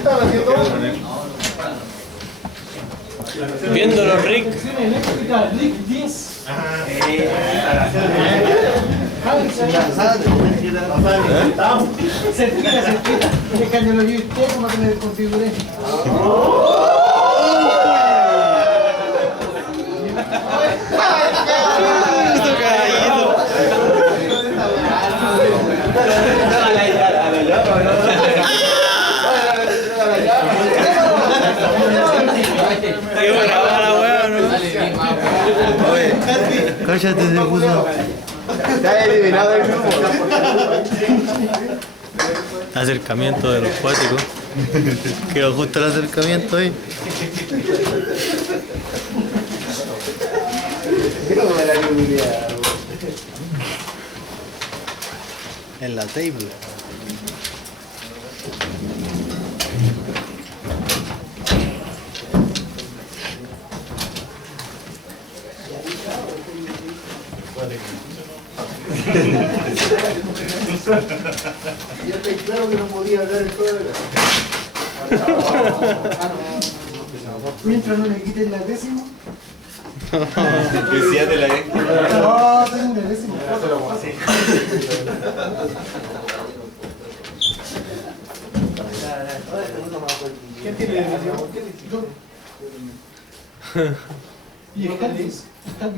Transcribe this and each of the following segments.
estaban haciendo? Viéndolo, Rick. Rick 10. Cerquita. Es que yo lo vi usted como que me configuré. Cállate, se puso. Está eliminado del grupo. Acercamiento de los cuáticos. Quedó justo el acercamiento ahí. En la table. Ya está claro que no podía hablar en toda Mientras no le quiten la décima. Decíate la X. No, tengo una décima. ¿Quién tiene decisión? Yo. Y el Javis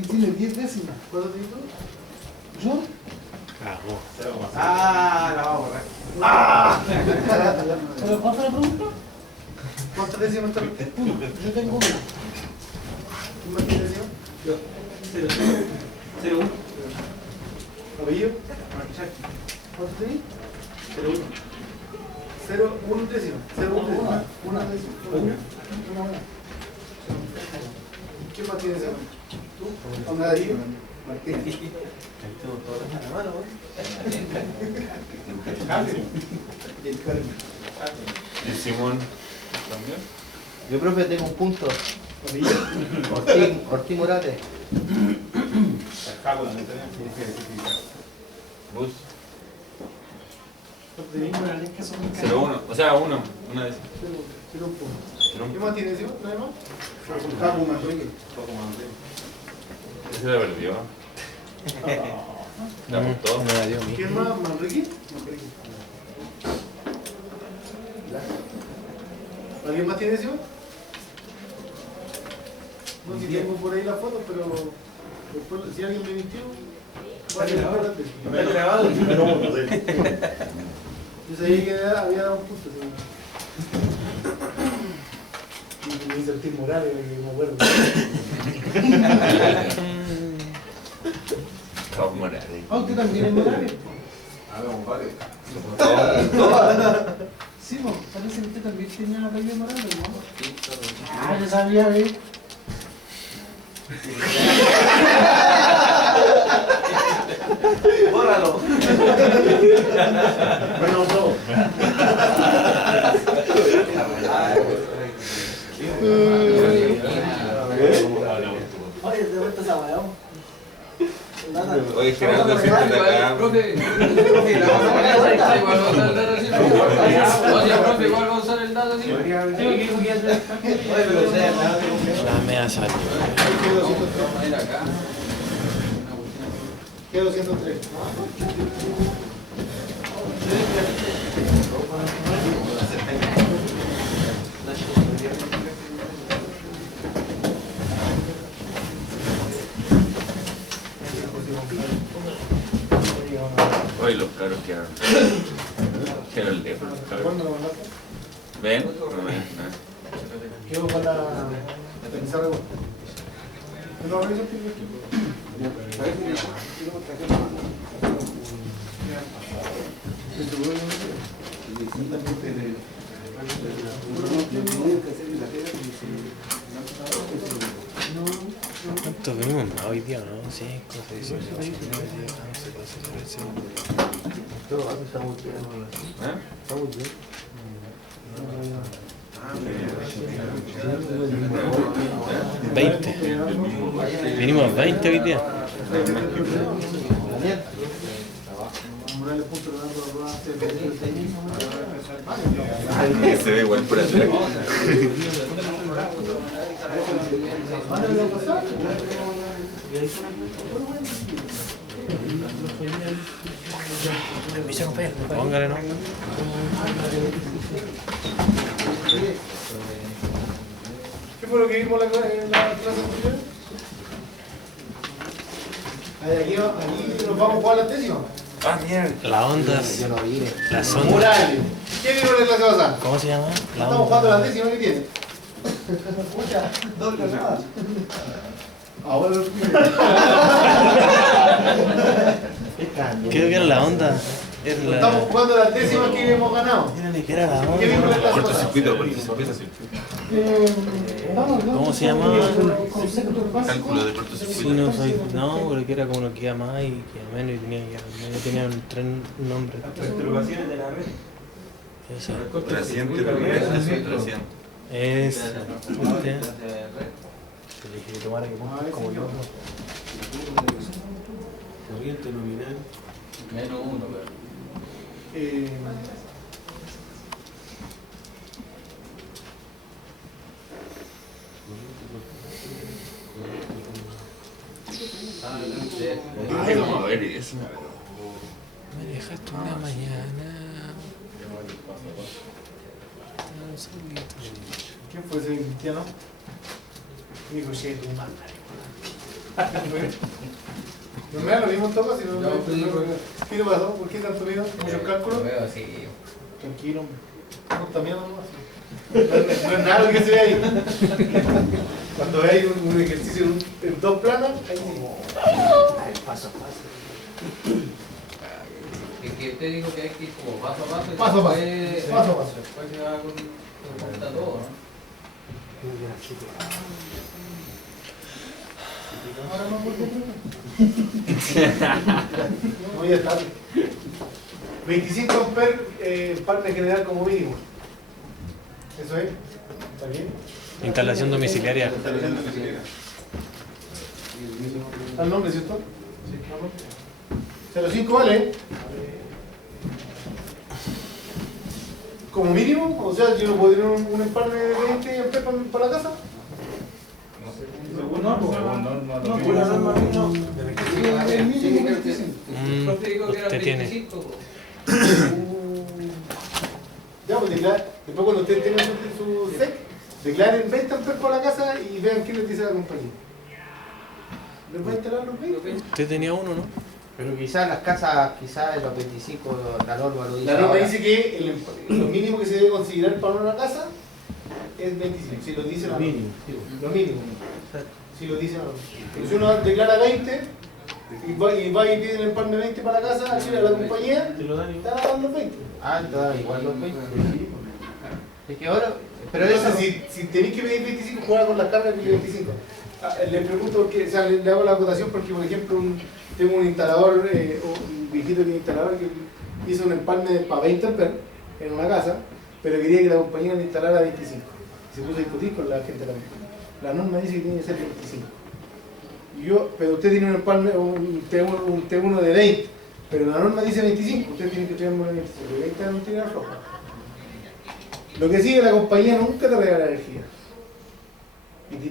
tiene 10 décimas. ¿Cuánto tienes tú? ¿Yo? Ah, la vamos a borrar. ¿Pero cuánto la pregunta? ¿Cuántas décimas está? Uno. Yo tengo una. ¿Quién más tiene décimas? Yo. 0-1. ¿Apellido? ¿Cuánto tenés? 0-1. 0-1 décima. 0-1 décima. Una décima. Una. ¿Quién más tiene décima? ¿Tú? ¿Onda Darío? Martín. ¿Y Simón también? Yo, profe, tengo un punto. Ortiz Morales. Bus. Una que son 0-1. O sea, una vez. 0 punto. ¿Quién más tiene décima? ¿Nadie más? Capo Manrique. Ese la perdió. La apuntó. Me la dio a mí. ¿Quién más? ¿Manrique? Manrique. ¿Alguien más tiene décima? No, si tengo por ahí la foto, pero después, si alguien me mintió, vale, espérate. Está grabado. Yo sabía que había dado un punto. Y me hice el Ortiz Morales, que me acuerdo. Raúl Morales. Ah, ¿usted también es Morales? Sí, pues, parece que usted también tenía apellido Morales, ¿no? Ah, yo sabía, ¿eh? Bórralo. Bueno, no. Oye, de vuelta esa weá. Oye, Gerardo, siéntate acá. Profe, la vamos a poner igual vamos a usar el dato así. Oye, profe, igual vamos a usar el dato así. La mea salió. Vamos a ir acá. ¿Qué 203? Oye, los caros quedaron. Quedaron lejos los caros. ¿Cuándo lo mandaste? ¿Ven? No ven. Quedo con la pizarra. ¿No lo revisas? ¿Cuántos venimos más hoy día, no? 5, 6, 7, 8, 9, 10, 11, 12, 13. Estamos bien. ¿Eh? Estamos bien. 20. Vinimos 20 hoy día. Morales punto Leonardo Roa, Se ve igual por atrás. Póngale, ¿no? ¿Qué fue lo que vimos en la clase anterior? Aquí nos vamos a jugar las décimas. Las ondas. Yo no vi. Las ondas. Murales. ¿Qué vimos en la clase pasada? ¿Cómo se llama? La Estamos onda. jugando las décimas que tiene. Muchas, dos casadas. Ahora lo Creo que era la onda. Era Estamos la... jugando las décimas que hemos ganado. ¿Qué era la ¿Qué vimos en la onda? clase pasada? Cortocircuito, cortocircuito. ¿Cómo se llama? Cálculo de Sí, cortocircuito. no soy... No, pero que era como uno que iba más y que iba menos y tenía que ir medio. Tenían tres nombres. Perturbaciones de la red. Eso. Trasciente, trasciente. Es... ¿Viste? Se le dije que tomara que puntos como yo. Corriente nominal. Menos uno, pero. Ay, vamos a ver eso. Me dejaste una mañana. Tan solito. ¿Quién fue ese cristiano? Dijo, che, tu madre. No me da lo mismo en todo, sino No, pues, ¿qué te pasó? ¿Por qué tanto miedo? ¿Muchos cálculos? Lo veo así. Tranquilo, hombre. No está miedo nomás. No es nada lo que se ve ahí. Cuando hay un ejercicio en dos planos, ahí sí. Paso a paso. Es que usted dijo que hay que ir como paso a paso. y Paso a paso. después- Paso a paso. Después se va con cuenta todo, ¿no? Ahora no vuelvo a no, ya está. 25 amperes par de general como mínimo. ¿Eso es? ¿Está bien? Instalación domiciliaria. ¿Está el nombre, cierto? Sí. 0,5 vale. Como mínimo, o sea, yo no puedo tener un empalme de 20 amperes para la casa. Según norma. No, por la norma no. El mínimo es 25. El profe dijo que era Usted tiene. 25. po. Ya, pues después cuando ustedes tengan su SEC, declaren 20 amperes por la casa y vean qué les dice la compañía. ¿Les va a instalar los 20? Usted tenía uno, ¿no? Pero quizás las casas, quizás en los 25, la norma lo dice. La norma ahora. dice que lo mínimo que se debe considerar para una casa es 25. Si lo dice la norma. Lo mínimo. Si lo dice la norma. Pero si uno declara 20 y va y pide el empalme 20 para la casa, a la compañía, Te lo dan te van a dar los 20. Ah, entonces igual los 20. Es que ahora. Pero Entonces, eso. si tenéis que pedir 25, juega con las cargas y 25. Le pregunto, o sea, le hago la acotación porque, por ejemplo, tengo un instalador, un viejito que es instalador que hizo un empalme para 20 amperes en una casa, pero quería que la compañía le instalara 25. Se puso a discutir con la gente también. La norma dice que tiene que ser 25. Pero usted tiene un empalme, un T1 de 20, pero la norma dice 25, usted tiene que traerme una 25, porque 20 no tiene roja. Lo que sigue, la compañía nunca te regala energía. Y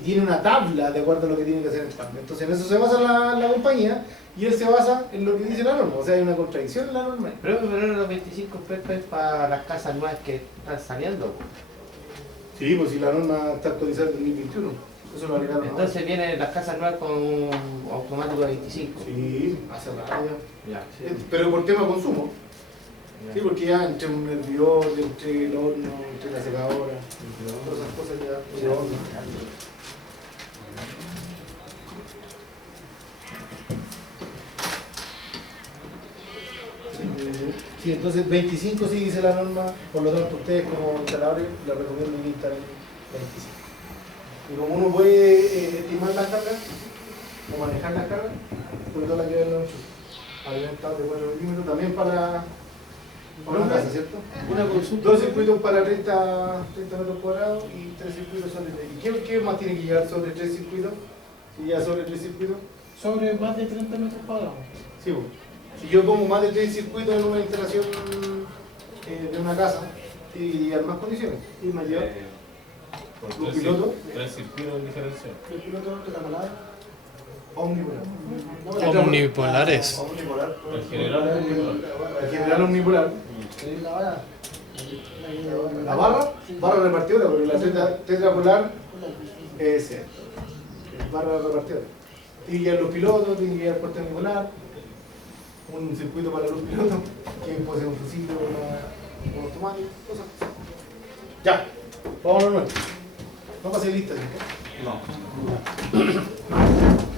tiene una tabla de acuerdo a lo que tiene que hacer el empalme. Entonces en eso se basa la compañía y él se basa en lo que dice la norma. O sea, hay una contradicción en la norma. Pero los 25 pesos es para las casas nuevas que están saliendo. Sí, pues si la norma está actualizada en 2021. Eso lo agregaron ahora. Entonces vienen las casas nuevas con un automático de 25. Sí, hace rato ya. Ya. Pero por tema de consumo. Sí, porque ya entre un hervidor, entre el horno, entre la secadora, todas esas cosas ya. El horno. Sí, entonces 25 sí dice la norma, por lo tanto ustedes como instaladores les recomiendo que instalen 25. Y como uno puede estimar las cargas, o manejar las cargas, sobre todo la que ven los alimentados de 4 milímetros, también para una casa, ¿cierto? Una consulta. 2 circuitos para 30 metros cuadrados y 3 circuitos sobre 3. ¿Y qué más tiene que llegar sobre 3 circuitos? Si ya sobre 3 circuitos. Sobre más de 30 metros cuadrados. Sí, bueno. Si yo pongo más de 3 circuitos en una instalación de una casa, tiene que llegar más condiciones. Y mayor, los pilotos, Tres circuitos diferenciados. el piloto de camalada, omnipolar. Omnipolares. Omnipolar. En general, En general omnipolar. La barra repartidora, porque la tetrapolar es barra repartidora. Tiene que llegar los pilotos, tiene que llegar puerta omnipolar, un circuito para los pilotos, que puede ser un fusible o un automático, cosas. Ya, vamos a lo nuevo. No pasé lista, ¿sí? No.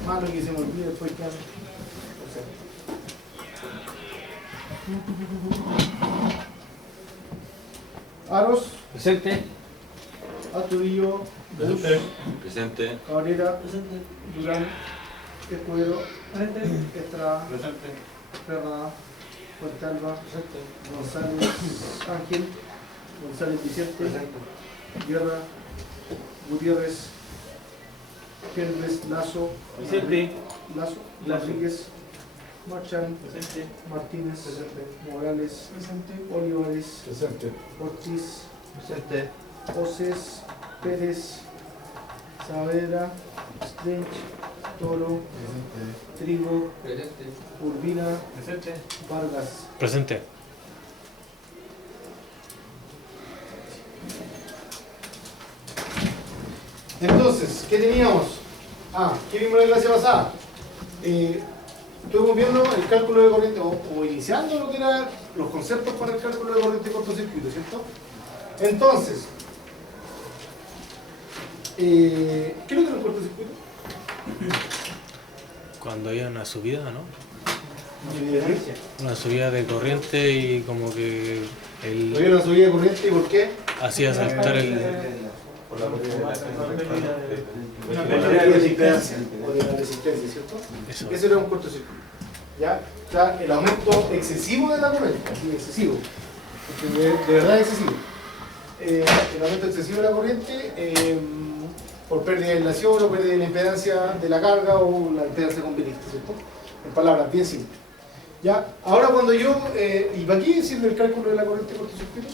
Malo que se me olvide después que Aros, Presente. Astudillo, Bus, Presente. Cabrera, Durán, Escudero, Estrada, presente. Ferrada, Fuente Alba, González, Ángel, González Vicente, Guerra, Gutiérrez, Helves, Lazo, Lazo, Rodríguez, Marchán, Martínez, Morales, Olivares, Ortiz, Presente. Oces, Pérez, Saavedra, Strange, Toro, Trigo, Presente. Urbina, Presente. Vargas. Presente. Entonces, ¿qué teníamos? ¿Qué vimos en la clase pasada? Estuvimos viendo el cálculo de corriente, o iniciando lo que eran los conceptos para el cálculo de corriente de cortocircuito, ¿cierto? Entonces, ¿qué es lo que es un cortocircuito? Cuando hay una subida, ¿no? Evidencia. Una subida de corriente y como que ¿No hay el una subida de corriente y por qué? hacía saltar el... Por la Una pérdida de impedancia o de la resistencia, ¿cierto? Eso. Eso era un cortocircuito. ¿Ya? O sea, el aumento excesivo de la corriente, así excesivo, porque de verdad excesivo. El aumento excesivo de la corriente por pérdida de aislación o pérdida de la impedancia de la carga o la impedancia conveniente, ¿cierto? En palabras bien simples. ¿Ya? Ahora cuando yo, ¿y para qué sirve el cálculo de la corriente de cortocircuito?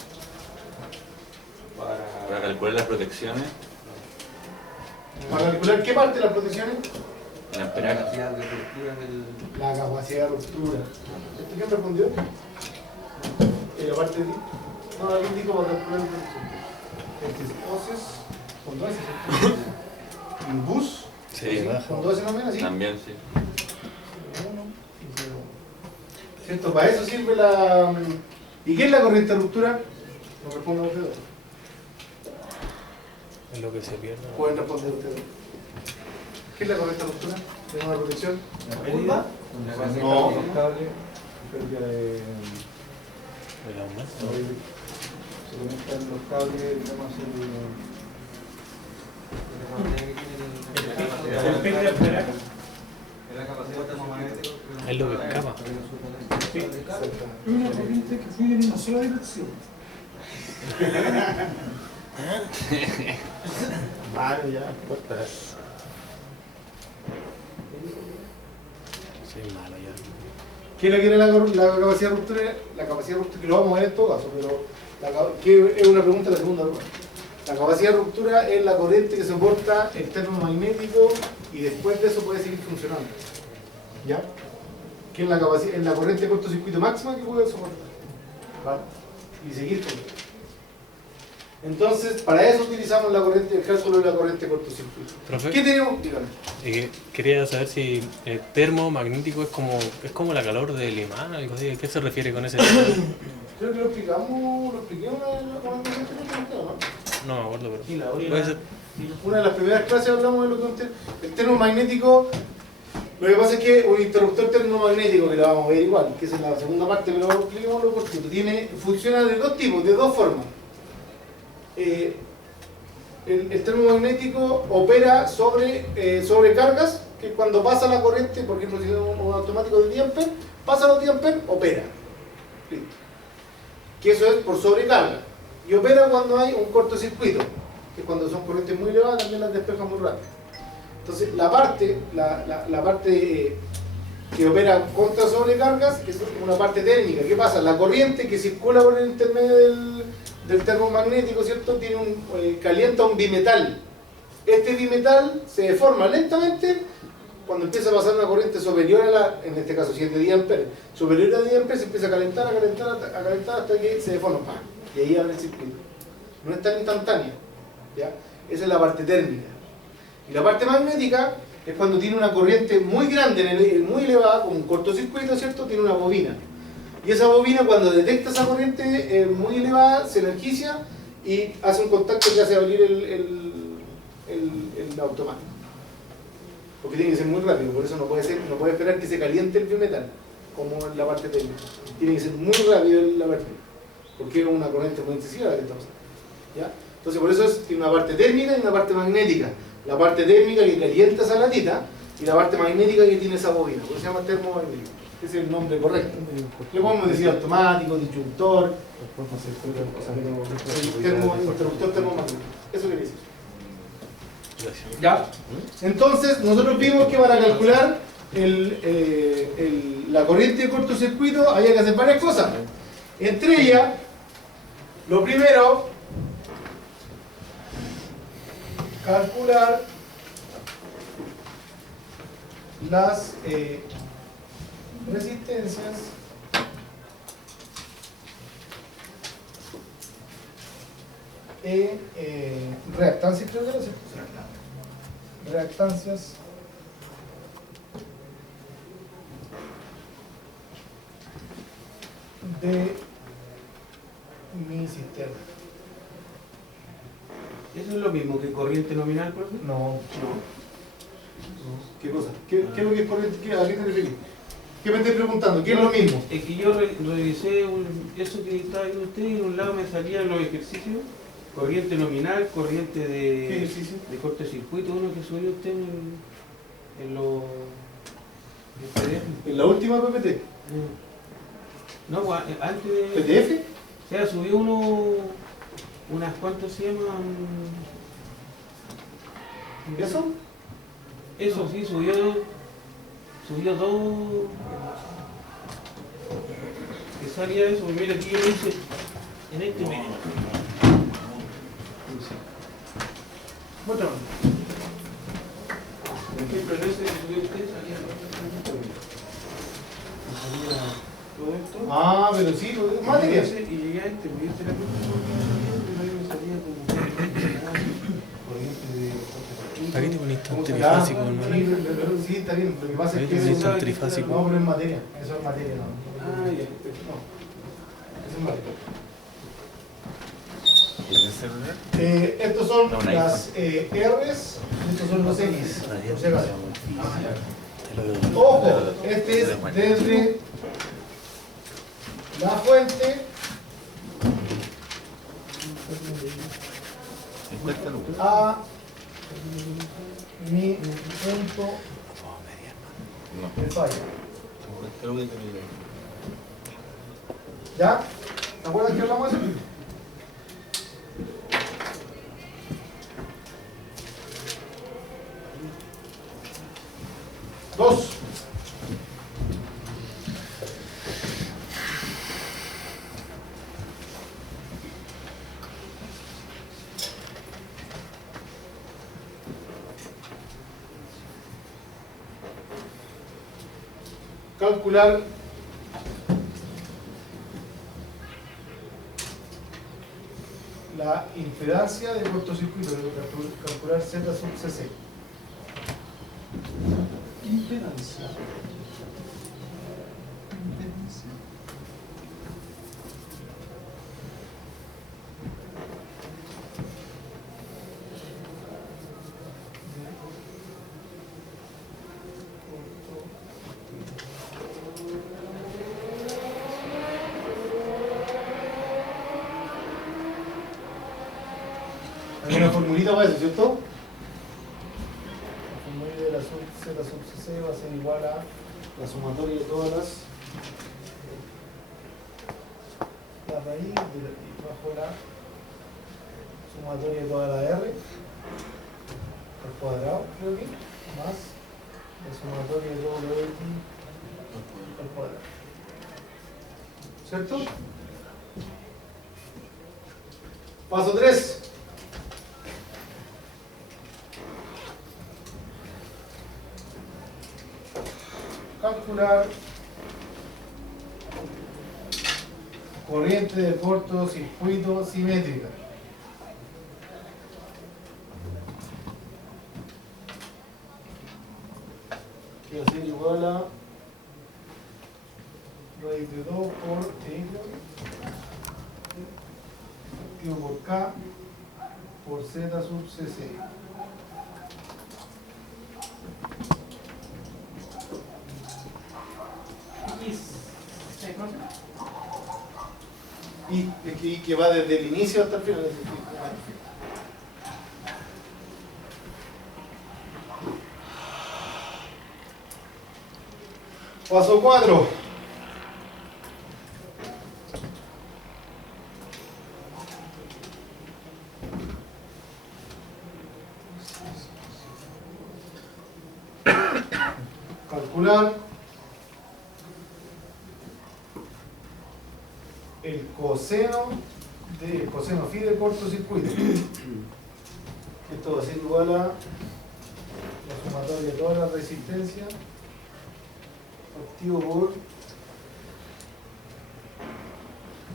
Para calcular las protecciones, Para calcular qué parte de las protecciones, el amperaje. la capacidad de ruptura. ¿Quién respondió? La parte de... No, alguien dijo para calcular la protección. Oces, con 2 S, ¿cierto? Y bus, Sí, baja. con 2 S también, así. También, sí. 1 y 0. ¿Cierto? Para eso sirve la... ¿Y qué es la corriente de ruptura? No respondan ustedes. Es lo que se pierde. Pueden responder ustedes. ¿Qué es la corriente de ruptura? ¿Es una protección? ¿Curva? No. Pérdida de. El aumento. Se conectan los cables, digamos, El pic de amperaje. Es lo que escapa. Una corriente que fluye en una sola dirección. Vale, ya, cortas. Soy malo ya. ¿Qué es lo que era la capacidad de ruptura? La capacidad de ruptura, que lo vamos a ver en todo caso, pero que es una pregunta de la segunda ronda. La capacidad de ruptura es la corriente que soporta el termomagnético y después de eso puede seguir funcionando. ¿Ya? Que es la capacidad, es la corriente de cortocircuito máxima que puede soportar. ¿Vale? Y seguir con ella. Entonces, para eso utilizamos la corriente, el cálculo de la corriente de cortocircuito. Profe, ¿Qué tenemos? Dígame. quería saber si el termomagnético es como la calor del imán, algo así. ¿A qué se refiere con ese término? Creo que lo expliqué ¿no? No me acuerdo, Y la pero orina. puede ser. Una de las primeras clases hablamos de lo que el termomagnético. Lo que pasa es que un interruptor termomagnético, que lo vamos a ver igual, que es en la segunda parte, pero expliquémoslo cortito, funciona de dos tipos, de dos formas. El termomagnético opera sobre cargas, que cuando pasa la corriente, por ejemplo, si es un automático de 10 A, pasa los 10 A, opera. Listo. Que eso es por sobrecarga. Y opera cuando hay un cortocircuito, que cuando son corrientes muy elevadas también las despejan muy rápido. Entonces, la parte que opera contra sobrecargas es una parte térmica. ¿Qué pasa? La corriente que circula por el intermedio del termomagnético, ¿cierto? Tiene calienta un bimetal. Este bimetal se deforma lentamente cuando empieza a pasar una corriente superior a la, en este caso si es de 10 amperes, superior a 10 amperes, se empieza a calentar hasta que se deforma. ¡Pam! Y ahí abre el circuito. No es tan instantánea, ¿ya? Esa es la parte térmica. Y la parte magnética es cuando tiene una corriente muy grande, muy elevada, con un cortocircuito, ¿cierto? Tiene una bobina. Y esa bobina, cuando detecta esa corriente muy elevada, se energiza y hace un contacto que hace abrir el automático. Porque tiene que ser muy rápido, por eso no puede esperar que se caliente el bimetal, como en la parte técnica. Tiene que ser muy rápido la parte, porque es una corriente muy excesiva la que estamos haciendo. ¿Ya? Entonces por eso tiene una parte térmica y una parte magnética. La parte térmica que calienta esa latita y la parte magnética que tiene esa bobina, por eso se llama termomagnético. Ese es el nombre correcto. Le podemos decir automático, disyuntor, interruptor termomagnético. Eso quiere decir. ¿Ya? Entonces nosotros vimos que para calcular la corriente de cortocircuito había que hacer varias cosas. Entre ellas, lo primero, calcular las resistencias reactancias, creo que era, reactancias de mi sistema. ¿Eso es lo mismo que corriente nominal, profe? No. ¿Qué cosa? ¿Qué es lo que es corriente? ¿A qué te refieres? ¿Qué me estoy preguntando? ¿Qué es lo mismo? Es que yo revisé eso que estaba viendo usted y en un lado me salían los ejercicios. Corriente nominal, corriente de cortocircuito, uno que subió usted en los PDF. ¿En la última PPT? No, pues, antes de... ¿PDF? O sea, subió unas cuantas se llaman... ¿Eso? Eso sí, subió dos... Que salía eso, pues mira aquí yo hice en este mínimo. Muéstrame. Por ejemplo, en ese que subió usted salía todo esto. Ah, pero sí, materia. Y llegué a este, porque este era pero ahí me salía como corriente de... Aquí tengo un instante Ya, trifásico, hermano. sí, está bien. Lo que pasa Ahí es que tengo un eso, instante trifásico. no, pero es materia. Eso es materia, no. Ah, ya. No. Eso es materia. ¿Quieres celular? Estos son No, un las R's, estos son los X. Por si acaso. Te lo Ojo, este es desde la fuente a mi punto de falla. ¿Ya? ¿Se acuerdan que hablamos de eso? Dos. Calcular la impedancia de cortocircuito, calcular Z sub CC. Impedancia. Hay una formulita para eso, ¿cierto? La formulita de la Z sub CC va a ser igual a la sumatoria de todas la raíz bajo la sumatoria de toda la R al cuadrado, creo que, más la sumatoria de todo lo X al cuadrado. ¿Cierto? Paso 3. Calcular corriente de cortocircuito simétrica. Que va a ser igual a raíz de 2 por T, dividido por K por Z sub CC. Y que va desde el inicio hasta el final. Paso 4. Calcular el coseno phi de cortocircuito. Esto va a ser igual a la sumatoria de toda la resistencia activo por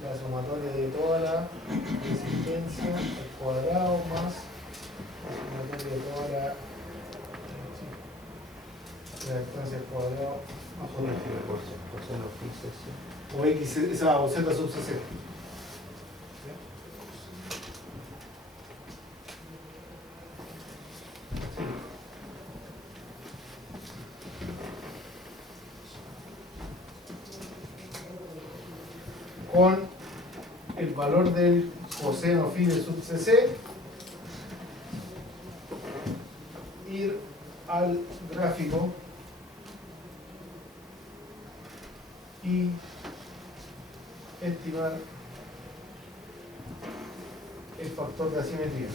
la sumatoria de toda la resistencia al cuadrado más la sumatoria de toda la reactancia al cuadrado bajo el o X, esa o Z sub CC. Con el valor del coseno phi de sub CC, ir al gráfico y estimar el factor de asimetría.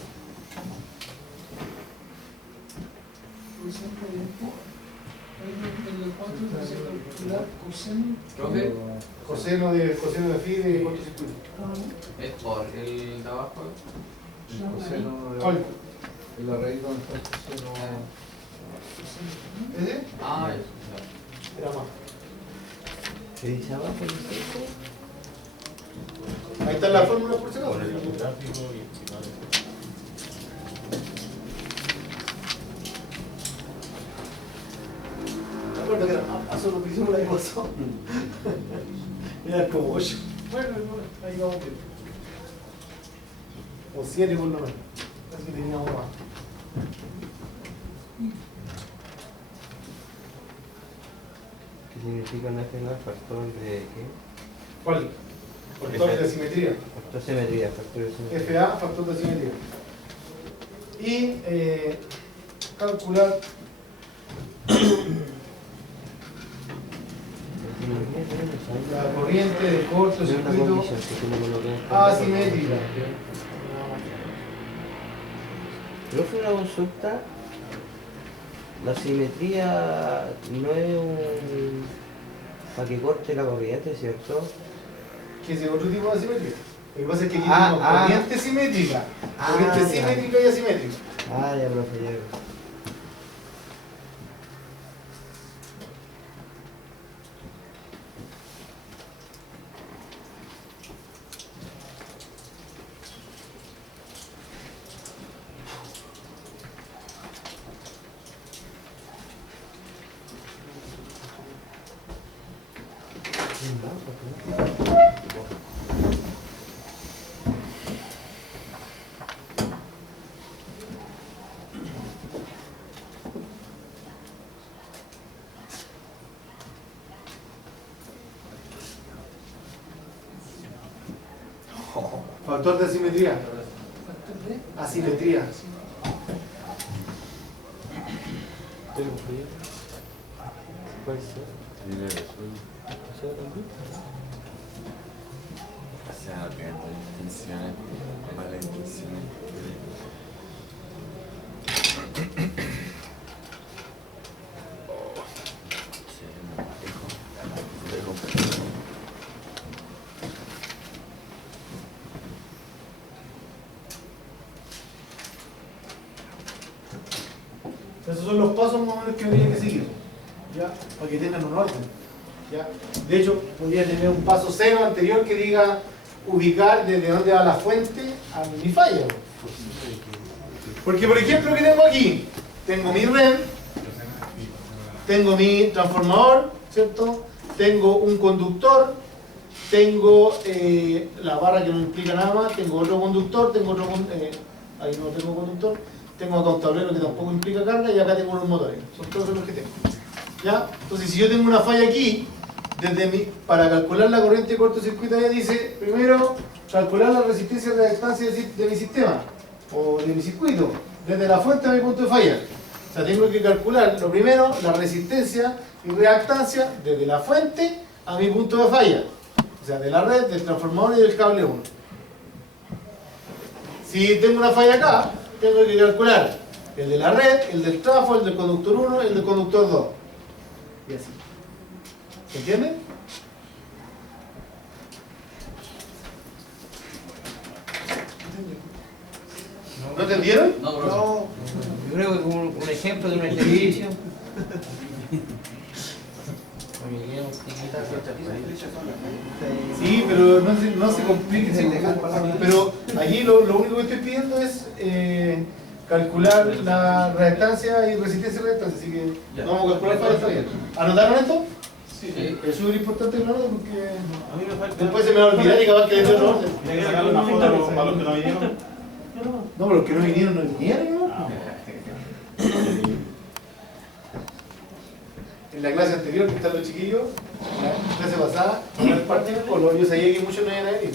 Profe, Coseno de phi de cortocircuito. es por el de abajo. El coseno de ¿Cuál? la raíz donde está el coseno. ¿Ese? Ah, ya. Era más. ¿Qué dice abajo? Ahí está la fórmula por si acaso. Poner el gráfico y estimar. ¿Te acuerdas que era solo lo que hicimos la que pasó? Era como 8. Bueno, ahí vamos bien. O 7 por lo menos. Así que teníamos más. ¿Qué significa en final factor de qué? ¿Cuál? Factor de asimetría. Factor de simetría, factor de simetría. FA, factor de asimetría. Y calcular la corriente de cortocircuito asimétrica. Profe, una consulta. La simetría no es un... para que corte la corriente, ¿cierto? Que es otro tipo de asimetría. Lo que pasa es que aquí Ah, tenemos ah. corriente simétrica, Ah, corriente ya. simétrica y asimétrica. Ah, ya, profe, ya. Factor de asimetría. Asimetría. ¿Cuál es? O sea, pegando intenciones, malas intenciones. Esos son los pasos más o menos que habría que seguir, ¿ya? Para que tengan un orden, ¿ya? De hecho, podría tener un paso cero anterior que diga ubicar desde dónde va la fuente a mi falla. Porque, por ejemplo, ¿qué tengo aquí? Tengo mi red, tengo mi transformador, ¿cierto? Tengo un conductor, tengo la barra que no implica nada más, tengo otro conductor, tengo otro ahí no tengo conductor, tengo acá un tablero que tampoco implica carga y acá tengo unos motores. Son todos los que tengo. ¿Ya? Entonces, si yo tengo una falla aquí, para calcular la corriente de cortocircuito, ella dice, primero, calcular la resistencia y reactancia de mi sistema, o de mi circuito, desde la fuente a mi punto de falla. O sea, tengo que calcular, lo primero, la resistencia y reactancia desde la fuente a mi punto de falla. O sea, de la red, del transformador y del cable 1. Si tengo una falla acá, tengo que calcular el de la red, el del trafo, el del conductor 1 y el del conductor 2. Y así. ¿Se entiende? ¿No entendieron? No, profe. No, yo creo que como un ejemplo de un ejercicio. Sí, pero no se complique. Pero allí lo único que estoy pidiendo es calcular la reactancia y resistencia y reactancia. Así que vamos a calcular para esto bien. ¿Anotaron esto? Sí. Es súper importante que lo anoten porque A mí me falta. después se me va a olvidar y capaz que dentro no. Le voy a sacar una foto a los que no vinieron. No, pero los que no vinieron, ¿no? En la clase anterior que están los chiquillos, la clase pasada, en el parte del polo, yo sabía que muchos no iban a venir.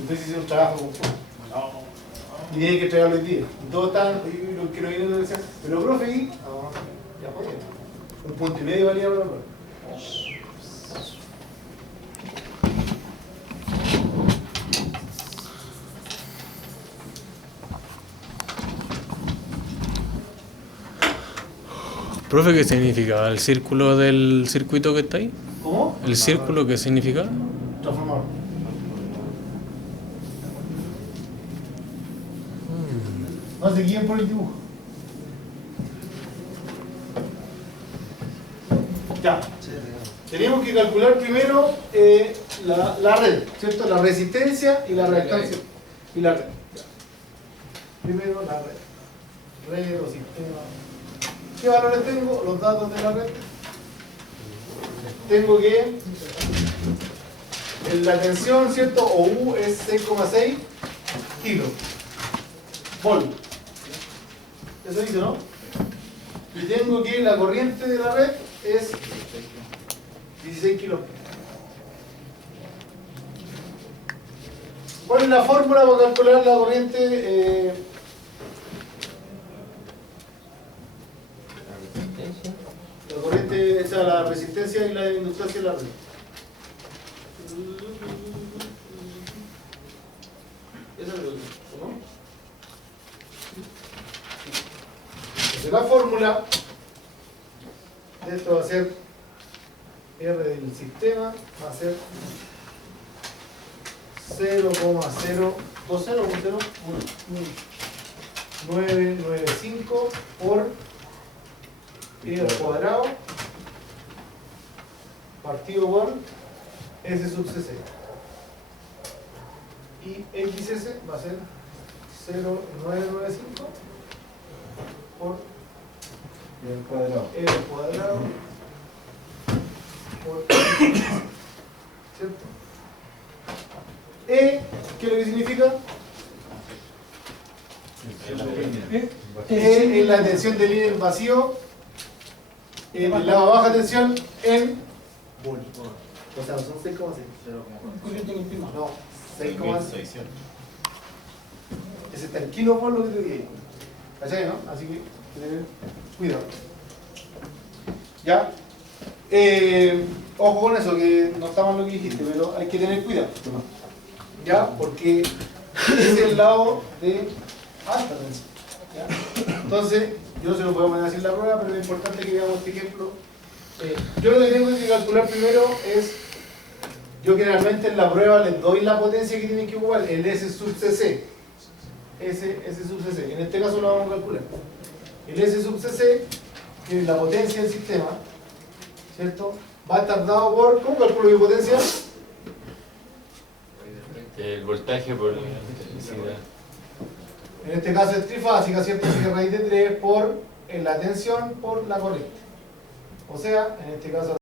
Entonces hice un trabajo con y tenía que entregarlo hoy día. Y todos estaban, y los que no vinieron decían, pero profe, ¿y? No, ya podía. 1,5 puntos valía para hablar. Profe, ¿qué significa el círculo del circuito que está ahí? ¿Cómo? ¿El círculo qué significa? Transformador. No se guíen por el dibujo. Ya. Tenemos que calcular primero la red, ¿cierto? La resistencia y la reactancia. Y la red. Ya. Primero la red. Red o sistema. ¿Qué valores tengo? Los datos de la red. Tengo que la tensión, ¿cierto? O U es 6,6 kilos. Volt. Eso dice, ¿no? Y tengo que la corriente de la red es 16 kilos. ¿Cuál es la fórmula para calcular la corriente? La corriente, o sea, la resistencia y la inductancia de la red. Esa es lo que, ¿no? Entonces la fórmula de esto va a ser R del sistema, va a ser 0,020 995 por pi al cuadrado partido por S sub cc. Y XS va a ser 0,995 por el cuadrado. E al cuadrado por XS. ¿Cierto? E, ¿qué es lo que significa? E es la tensión de línea en vacío, la baja tensión en volt. O sea, son 6,6. Corriente continua. No, 6,6. Ese está en kilovolt lo que te dije. ¿Cachai, no? Así que tener cuidado. ¿Ya? Ojo con eso, que no está mal lo que dijiste, pero hay que tener cuidado. ¿Ya? Porque es el lado de alta tensión. ¿Ya? Entonces, yo se lo puedo poner así en la prueba, pero es importante que veamos este ejemplo. Yo lo que tengo que calcular primero es, yo generalmente en la prueba les doy la potencia que tienen que ocupar, el S sub cc. S sub cc. En este caso lo vamos a calcular. El S sub CC, que es la potencia del sistema, ¿cierto? Va a estar dado por, ¿cómo calculo mi potencia? El voltaje por la electricidad. En este caso es trifásica, ¿cierto? Así que raíz de 3 por la tensión por la corriente. O sea, en este caso